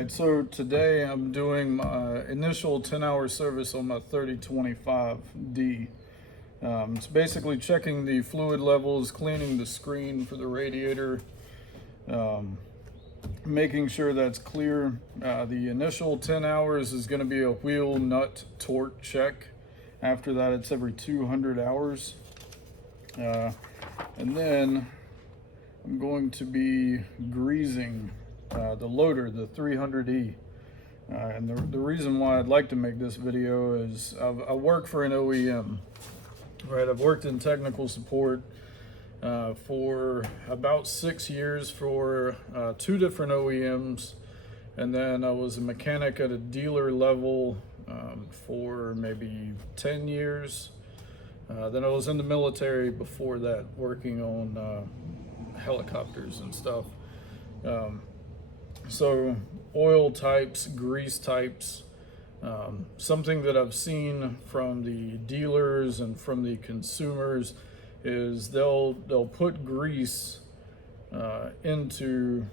Alright, so today I'm doing my initial 10-hour service on my 3025D. It's basically checking the fluid levels, cleaning the screen for the radiator, making sure that's clear. The initial 10 hours is going to be a wheel nut torque check. After that, it's every 200 hours. And then I'm going to be greasing the loader, the 300E. And the reason why I'd like to make this video is I work for an OEM, right? I've worked in technical support for about 6 years for 2 different OEMs. And then I was a mechanic at a dealer level for maybe 10 years. Then I was in the military before that, working on helicopters and stuff. So oil types, grease types, something that I've seen from the dealers and from the consumers is they'll put grease into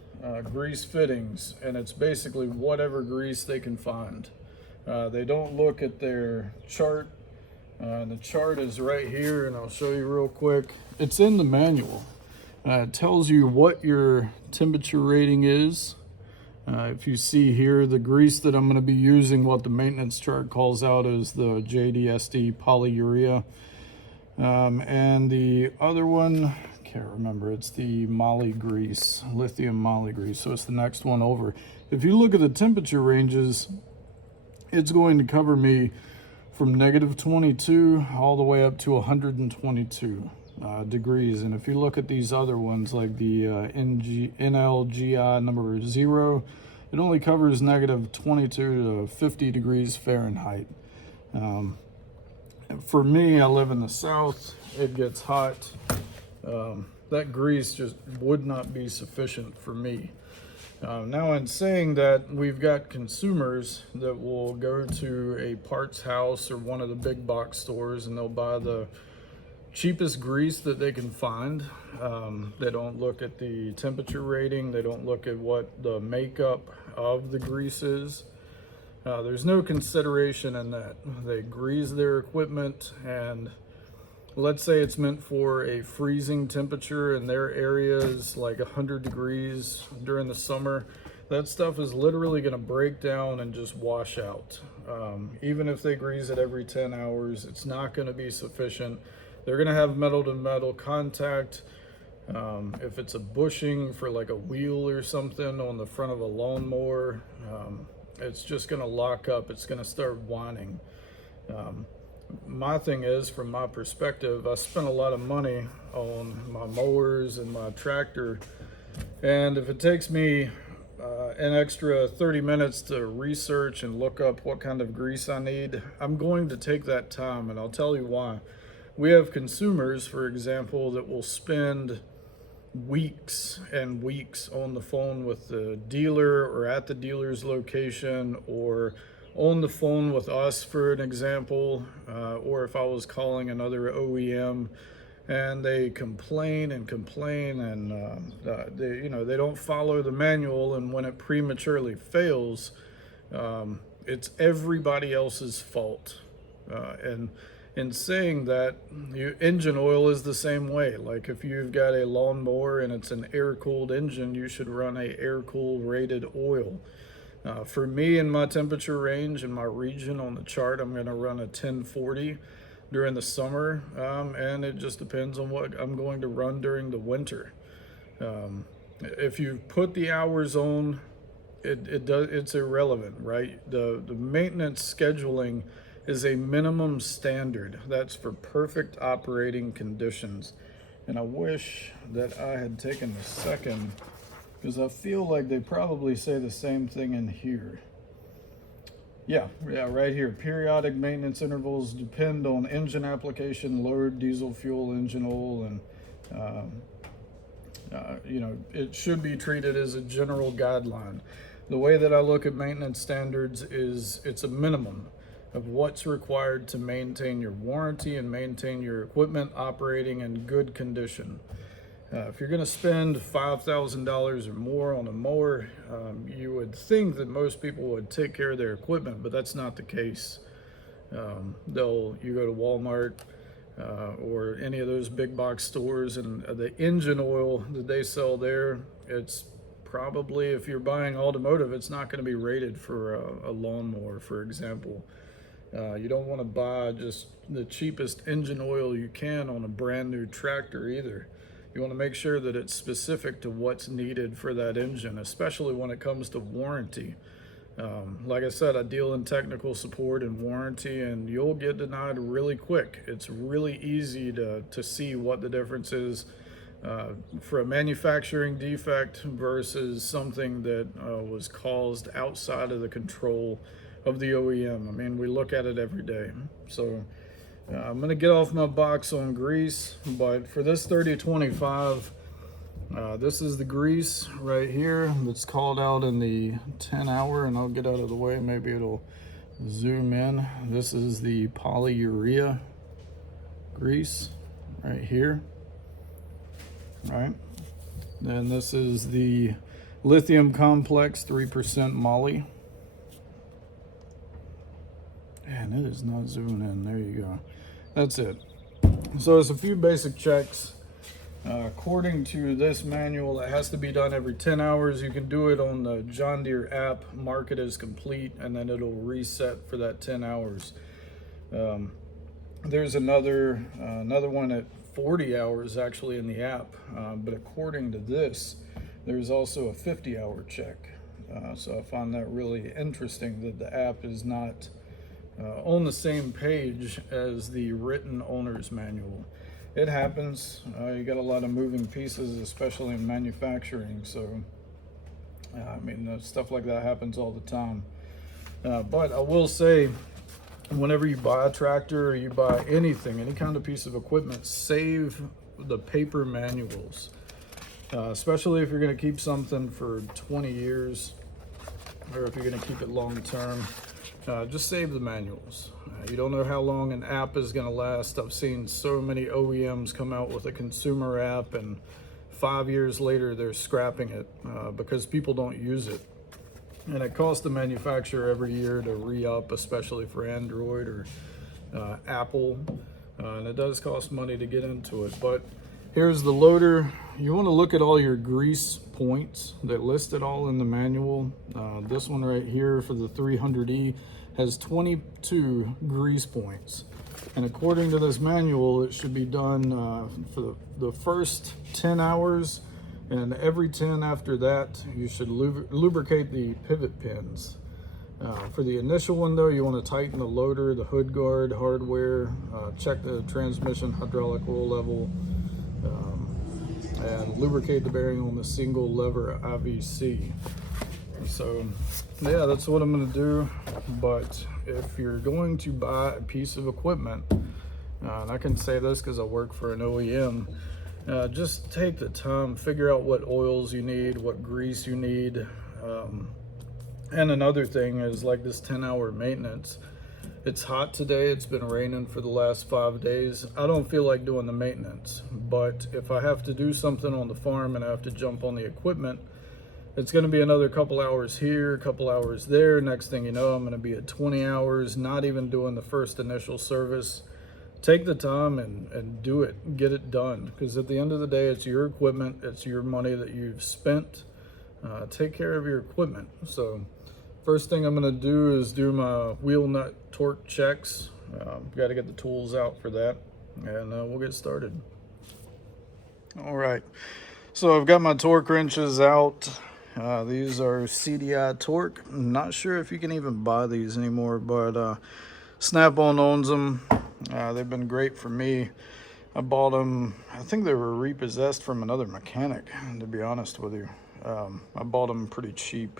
grease fittings, and it's basically whatever grease they can find. They don't look at their chart. The chart is right here, and I'll show you real quick. It's in the manual. It tells you what your temperature rating is. If you see here, the grease that I'm going to be using, what the maintenance chart calls out is the JDSD polyurea. And the other one, can't remember, it's the moly grease, lithium moly grease. So it's the next one over. If you look at the temperature ranges, it's going to cover me from -22 all the way up to 122 degrees. And if you look at these other ones, like the NLGI number 0, it only covers -22 to 50 degrees Fahrenheit. For me, I live in the South. It gets hot. That grease just would not be sufficient for me. Now, in saying that, we've got consumers that will go to a parts house or one of the big box stores, and they'll buy the cheapest grease that they can find. They don't look at the temperature rating. They don't look at what the makeup of the grease is. There's no consideration in that. They grease their equipment, and let's say it's meant for a freezing temperature and their area is like 100 degrees during the summer. That stuff is literally going to break down and just wash out. Even if they grease it every 10 hours, it's not going to be sufficient. They're going to have metal to metal contact. If it's a bushing for like a wheel or something on the front of a lawnmower, it's just going to lock up. It's going to start whining. My thing is, from my perspective, I spent a lot of money on my mowers and my tractor, and if it takes me an extra 30 minutes to research and look up what kind of grease I need, I'm going to take that time, and I'll tell you why. We have consumers, for example, that will spend weeks and weeks on the phone with the dealer or at the dealer's location, or on the phone with us, for an example, or if I was calling another OEM, and they complain and complain, and they don't follow the manual, and when it prematurely fails, it's everybody else's fault. And in saying that, engine oil is the same way. Like if you've got a lawnmower and it's an air-cooled engine, you should run a air-cooled rated oil. For me, in my temperature range in my region on the chart, I'm going to run a 1040 during the summer, and it just depends on what I'm going to run during the winter. If you put the hours on, it's irrelevant, right? The maintenance scheduling is a minimum standard. That's for perfect operating conditions. And I wish that I had taken a second, because I feel like they probably say the same thing in here. Yeah, right here. Periodic maintenance intervals depend on engine application, load, diesel fuel, engine oil, and it should be treated as a general guideline. The way that I look at maintenance standards is it's a minimum of what's required to maintain your warranty and maintain your equipment operating in good condition. If you're going to spend $5,000 or more on a mower, you would think that most people would take care of their equipment, but that's not the case. You go to Walmart or any of those big box stores, and the engine oil that they sell there, it's probably, if you're buying automotive, it's not going to be rated for a lawnmower, for example. You don't want to buy just the cheapest engine oil you can on a brand new tractor either. You want to make sure that it's specific to what's needed for that engine, especially when it comes to warranty. Like I said, I deal in technical support and warranty, and you'll get denied really quick. It's really easy to see what the difference is for a manufacturing defect versus something that was caused outside of the control of the OEM. I mean, we look at it every day. So I'm going to get off my box on grease, but for this 3025, this is the grease right here that's called out in the 10 hour, and I'll get out of the way, maybe it'll zoom in. This is the polyurea grease right here, right? Then this is the lithium complex 3% moly. And it is not zooming in. There you go. That's it. So it's a few basic checks. According to this manual, it has to be done every 10 hours. You can do it on the John Deere app, mark it as complete, and then it'll reset for that 10 hours. There's another one at 40 hours actually in the app, but according to this, there's also a 50-hour check. So I find that really interesting that the app is not on the same page as the written owner's manual. It happens. You got a lot of moving pieces, especially in manufacturing. So, I mean, stuff like that happens all the time. But I will say, whenever you buy a tractor or you buy anything, any kind of piece of equipment, save the paper manuals. Especially if you're going to keep something for 20 years or if you're going to keep it long term. Just save the manuals. You don't know how long an app is going to last. I've seen so many OEMs come out with a consumer app, and 5 years later they're scrapping it because people don't use it. And it costs the manufacturer every year to re-up, especially for Android or Apple. And it does cost money to get into it. But here's the loader. You want to look at all your grease points. They list it all in the manual. This one right here for the 300E has 22 grease points. And according to this manual, it should be done for the first 10 hours, and every 10 after that, you should lubricate the pivot pins. For the initial one though, you want to tighten the loader, the hood guard, hardware, check the transmission hydraulic oil level, and lubricate the bearing on the single lever IVC. So yeah, that's what I'm going to do. But if you're going to buy a piece of equipment, and I can say this because I work for an OEM, just take the time, figure out what oils you need, what grease you need. And another thing is, like this 10-hour maintenance. It's hot today. It's been raining for the last 5 days. I don't feel like doing the maintenance, but if I have to do something on the farm and I have to jump on the equipment, it's going to be another couple hours here, a couple hours there. Next thing you know, I'm going to be at 20 hours, not even doing the first initial service. Take the time and do it, get it done, because at the end of the day, it's your equipment, it's your money that you've spent. Take care of your equipment. So first thing I'm going to do is do my wheel nut torque checks. Got to get the tools out for that, and we'll get started. All right, so I've got my torque wrenches out. These are CDI torque. I'm not sure if you can even buy these anymore, but Snap-on owns them. They've been great for me. I bought them, I think they were repossessed from another mechanic, to be honest with you. I bought them pretty cheap.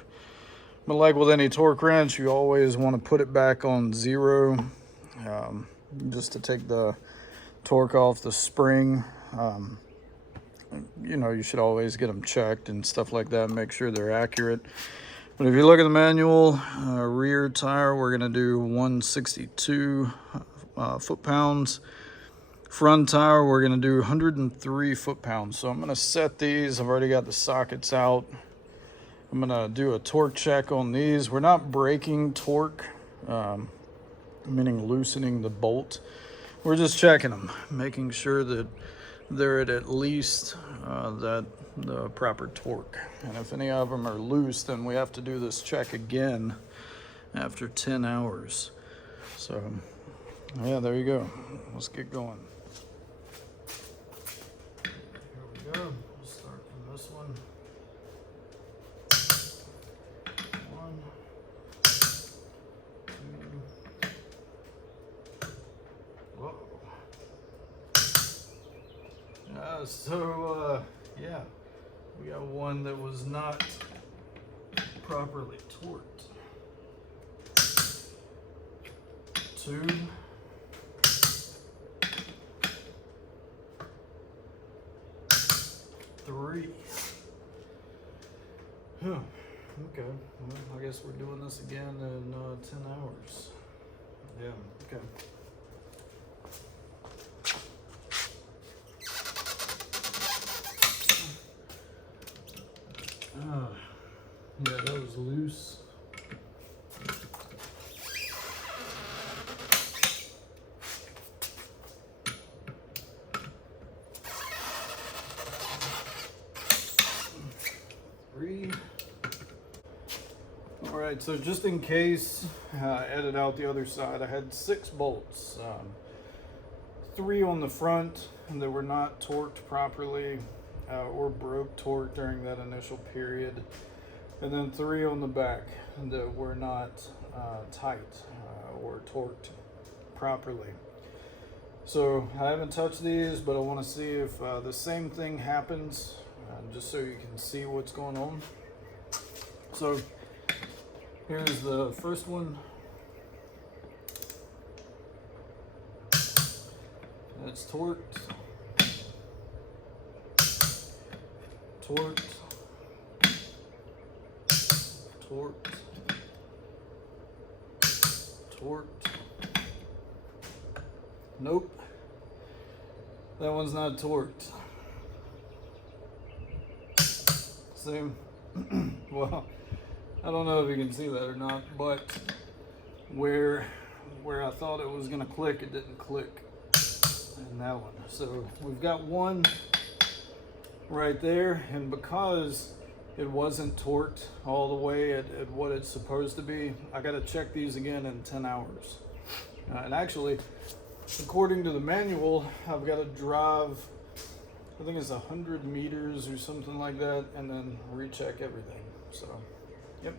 But like with any torque wrench, you always want to put it back on 0, just to take the torque off the spring. You know, you should always get them checked and stuff like that, make sure they're accurate. But if you look at the manual, rear tire, we're going to do 162 foot-pounds. Front tire, we're gonna do 103 foot-pounds. So I'm gonna set these. I've already got the sockets out. I'm gonna do a torque check on these. We're not breaking torque, meaning loosening the bolt. We're just checking them, making sure that they're at least the proper torque. And if any of them are loose, then we have to do this check again after 10 hours. So yeah, there you go. Let's get going. Here we go. We'll start from this one. One, two. Whoa. Yeah, we got one that was not properly torqued. Two. Three. Huh. Okay. Well, I guess we're doing this again in 10 hours. Yeah. Okay. Yeah, that was loose. Three. All right, so just in case, edit out the other side. I had 6 bolts, 3 on the front that were not torqued properly or broke torque during that initial period, and then 3 on the back that were not tight or torqued properly. So I haven't touched these, but I want to see if the same thing happens, just so you can see what's going on. So here's the first one. That's torqued. Torqued. Torqued. Torqued. Nope. That one's not torqued. Same. Well, I don't know if you can see that or not, but where I thought it was gonna click, it didn't click in that one. So we've got one right there, and because it wasn't torqued all the way at what it's supposed to be, I gotta check these again in 10 hours. And actually, according to the manual, I've got to drive, I think it's 100 meters or something like that, and then recheck everything. So, yep.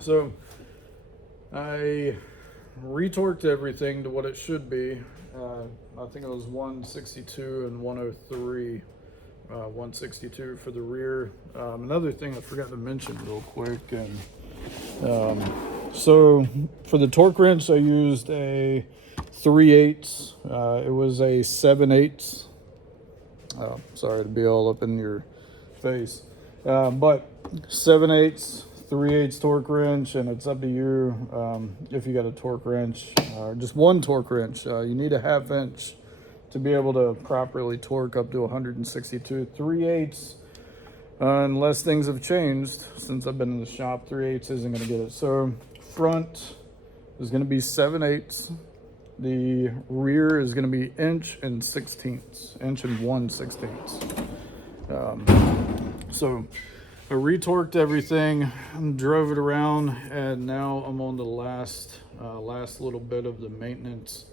So I retorqued everything to what it should be. I think it was 162 and 103. 162 for the rear. Another thing I forgot to mention real quick, and so for the torque wrench, I used a 3/8. It was a 7/8. Sorry to be all up in your face, but 7/8, 3/8 torque wrench, and it's up to you if you got a torque wrench or just one torque wrench. You need a 1/2 inch to be able to properly torque up to 162. 3/8, unless things have changed since I've been in the shop, 3/8 isn't going to get it. So front is going to be 7/8. The rear is going to be inch and 1/16. So I retorqued everything, drove it around, and now I'm on the last little bit of the maintenance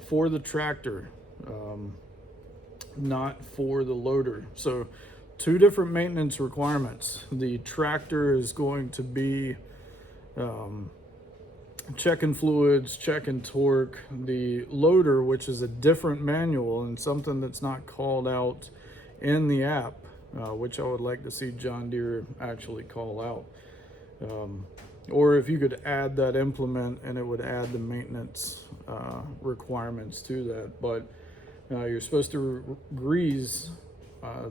for the tractor, not for the loader. So two different maintenance requirements. The tractor is going to be checking fluids, checking torque. The loader, which is a different manual and something that's not called out in the app, which I would like to see John Deere actually call out. Or if you could add that implement and it would add the maintenance requirements to that. But you're supposed to grease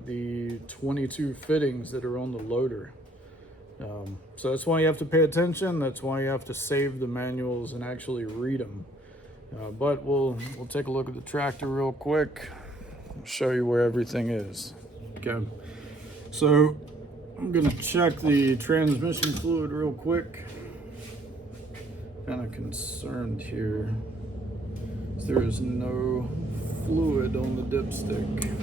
the 22 fittings that are on the loader. So that's why you have to pay attention. That's why you have to save the manuals and actually read them. But we'll take a look at the tractor real quick. I'll show you where everything is. Okay. So I'm gonna check the transmission fluid real quick. Kind of concerned here. There is no fluid on the dipstick.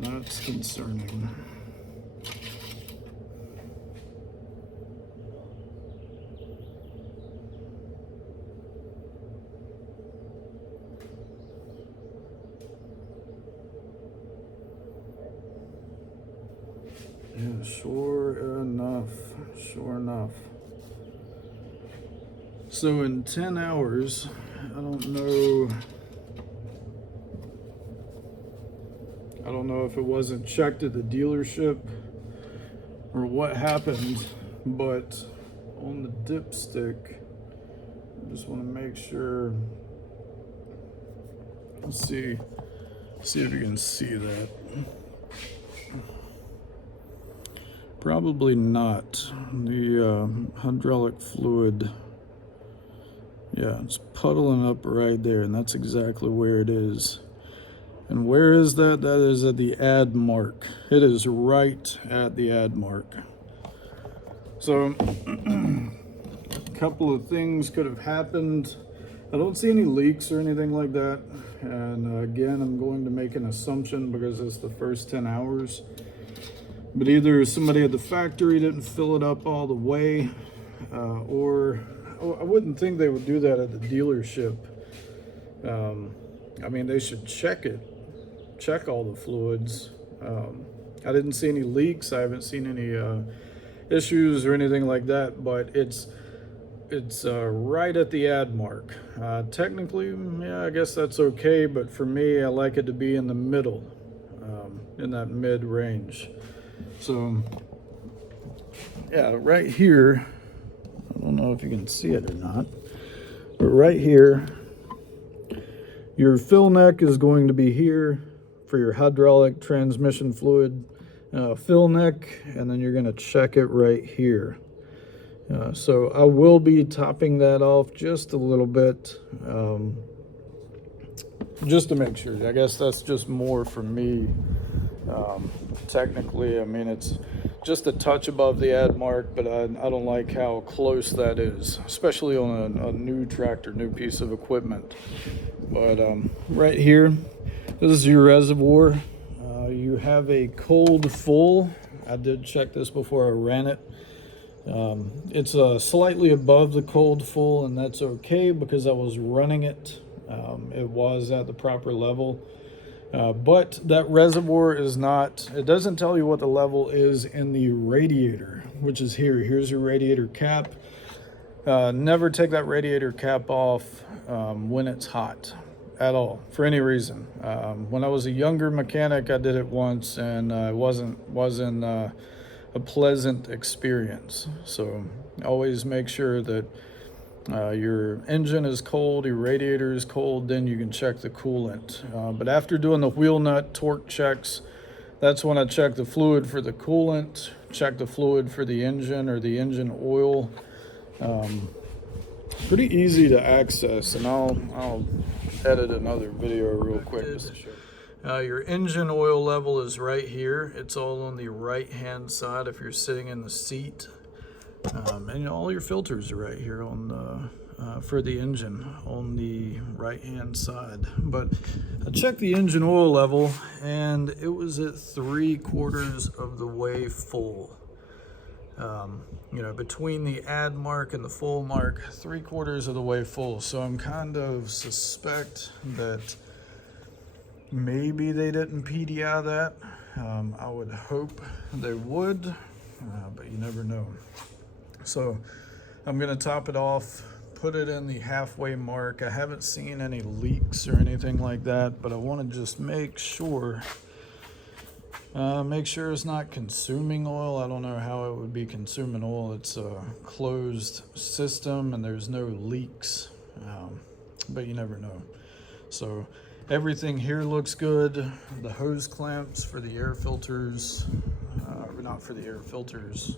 That's concerning. Yeah, sure enough. So in 10 hours, I don't know if it wasn't checked at the dealership or what happened, but on the dipstick, I just want to make sure. Let's see if you can see that. Probably not. The hydraulic fluid, yeah, it's puddling up right there, and that's exactly where it is. And where is that? That is at the add mark. It is right at the add mark. So a couple of things could have happened. I don't see any leaks or anything like that. And again, I'm going to make an assumption because it's the first 10 hours. But either somebody at the factory didn't fill it up all the way, or I wouldn't think they would do that at the dealership. I mean, they should check all the fluids. I didn't see any leaks. I haven't seen any issues or anything like that, but it's right at the add mark. Technically, yeah, I guess that's okay, but for me, I like it to be in the middle, in that mid range. So yeah, right here, I don't know if you can see it or not, but right here, your fill neck is going to be here for your hydraulic transmission fluid fill neck, and then you're going to check it right here. So I will be topping that off just a little bit, just to make sure. I guess that's just more for me. Technically, I mean, it's just a touch above the add mark, but I don't like how close that is, especially on a new tractor, new piece of equipment. But right here, this is your reservoir. You have a cold full. I did check this before I ran it. It's slightly above the cold full, and that's okay because I was running it. It was at the proper level. But that reservoir is not, it doesn't tell you what the level is in the radiator, which is here. Here's your radiator cap. Never take that radiator cap off when it's hot at all, for any reason. When I was a younger mechanic, I did it once, and it wasn't a pleasant experience. So always make sure that your engine is cold, your radiator is cold, then you can check the coolant. But after doing the wheel nut torque checks, that's when I check the fluid for the coolant, check the fluid for the engine or the engine oil. Pretty easy to access, and I'll edit another video real quick. Your engine oil level is right here. It's all on the right hand side if you're sitting in the seat. And all your filters are right here on the for the engine on the right hand side. But I checked the engine oil level, and it was at 3/4 of the way full. You know, between the add mark and the full mark, 3/4 of the way full. So I'm kind of suspect that maybe they didn't PDI that. I would hope they would, but you never know. So I'm gonna top it off, put it in the halfway mark. I haven't seen any leaks or anything like that, but I want to just make sure it's not consuming oil. I don't know how it would be consuming oil. It's a closed system and there's no leaks, but you never know. So everything here looks good. The hose clamps for the air filters, not for the air filters.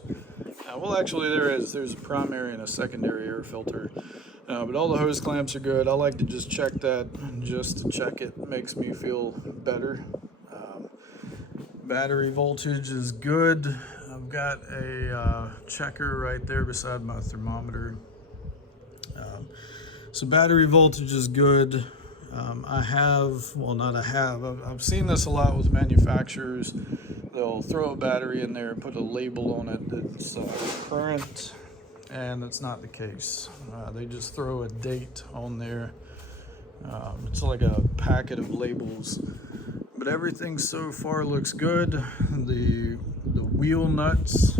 Well, actually there's a primary and a secondary air filter, but all the hose clamps are good. I like to just check that just to check it. It makes me feel better. Battery voltage is good. I've got a checker right there beside my thermometer. So battery voltage is good. I've seen this a lot with manufacturers. They'll throw a battery in there and put a label on it that's current, and that's not the case. They just throw a date on there. It's like a packet of labels. But everything so far looks good. The wheel nuts,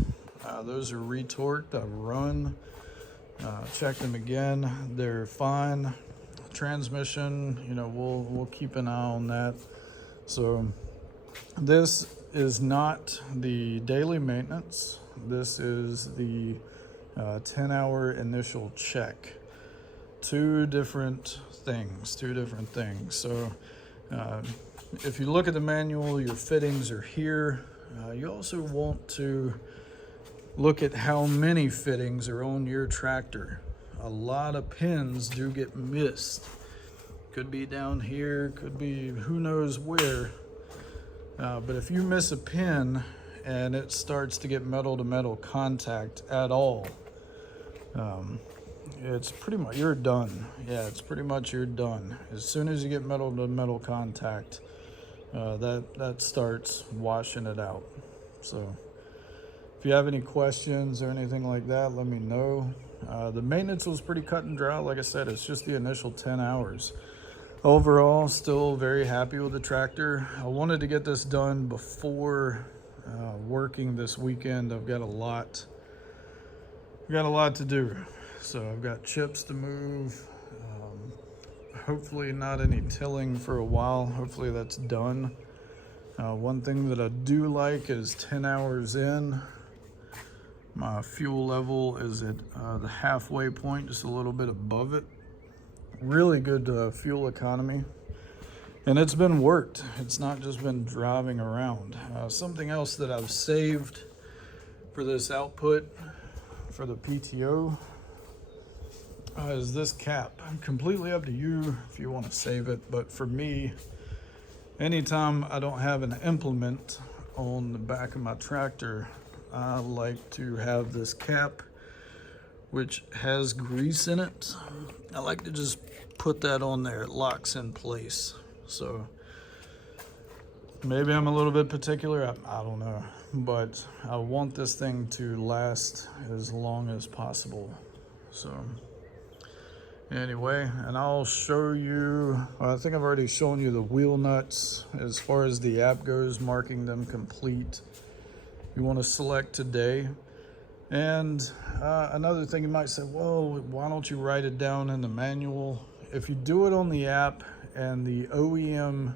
those are retorqued. I've run, checked them again. They're fine. Transmission, you know, we'll keep an eye on that. So this is not the daily maintenance. This is the 10-hour initial check. Two different things. So if you look at the manual, your fittings are here. You also want to look at how many fittings are on your tractor. A lot of pins do get missed. Could be down here, could be who knows where. But if you miss a pin and it starts to get metal to metal contact at all, it's pretty much, you're done. Yeah, it's pretty much you're done. As soon as you get metal to metal contact, that starts washing it out. So if you have any questions or anything like that, let me know. The maintenance was pretty cut and dry. Like I said, it's just the initial 10 hours. Overall, still very happy with the tractor. I wanted to get this done before working this weekend. I've got a lot to do. So I've got chips to move. Hopefully not any tilling for a while. Hopefully that's done. One thing that I do like is 10 hours in, my fuel level is at the halfway point, just a little bit above it. Really good fuel economy. And it's been worked. It's not just been driving around. Something else that I've saved for this output for the PTO is this cap. Completely up to you if you want to save it, but for me, anytime I don't have an implement on the back of my tractor, I like to have this cap which has grease in it. I like to just put that on there. It locks in place. So maybe I'm a little bit particular, I don't know, but I want this thing to last as long as possible. So anyway, and I'll show you, I think I've already shown you the wheel nuts as far as the app goes, marking them complete. You want to select today. And another thing, you might say, well, why don't you write it down in the manual? If you do it on the app and the OEM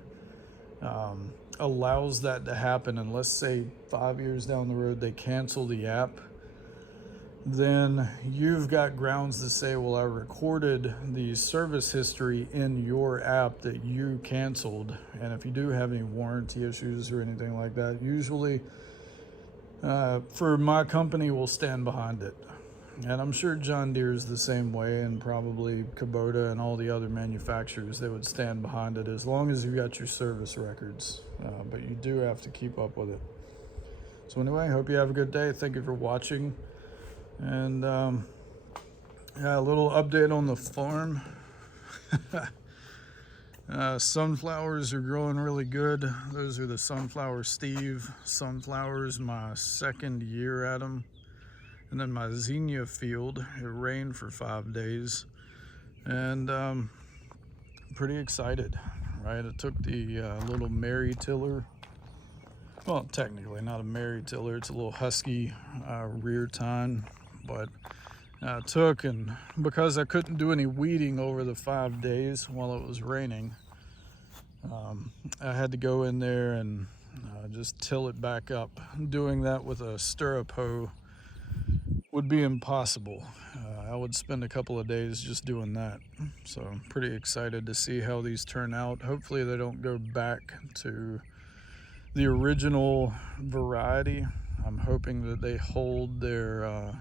allows that to happen, and let's say 5 years down the road they cancel the app, then you've got grounds to say, well, I recorded the service history in your app that you canceled. And if you do have any warranty issues or anything like that, usually for my company, we'll stand behind it. And I'm sure John Deere is the same way, and probably Kubota and all the other manufacturers, they would stand behind it as long as you've got your service records. But you do have to keep up with it. So anyway, hope you have a good day. Thank you for watching. And yeah, a little update on the farm. Sunflowers are growing really good. Those are the Sunflower Steve sunflowers, my second year at them. And then my zinnia field, it rained for 5 days, and pretty excited, right? I took the little Mary tiller. Well, technically not a Mary tiller, it's a little Husky rear tine, but I took, and because I couldn't do any weeding over the 5 days while it was raining, I had to go in there and just till it back up. Doing that with a stirrup hoe would be impossible. I would spend a couple of days just doing that. So I'm pretty excited to see how these turn out. Hopefully they don't go back to the original variety. I'm hoping that they hold their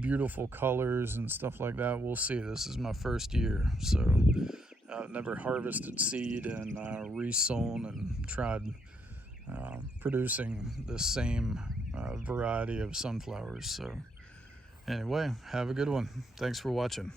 beautiful colors and stuff like that. We'll see. This is my first year, so I've never harvested seed and resown and tried producing the same variety of sunflowers. So anyway, have a good one. Thanks for watching.